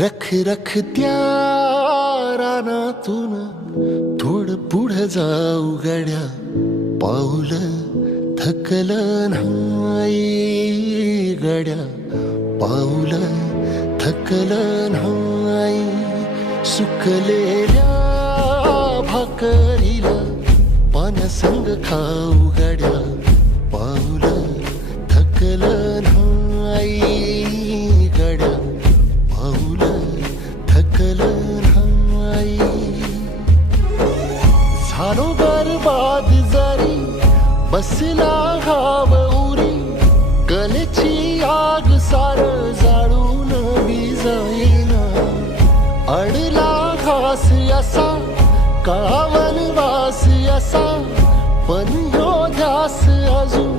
रख रख त्या रानातून थोडं पुढं जाऊ गड्या, पाऊल थकलं नाही गड्या, पाऊल थकलं नाही. सुकलेल्या भाकरीला पाण्यासंग खाऊ गड्या, पाऊल थकलं नाही गड्या, पाऊल थकलं नाही. झालो बरबाद जरी बसला घाव उरी, कलेची आग सार जाळून विजाईना. अडला घास असा काळा वनवास असा, पण ह्यो ध्यास अजून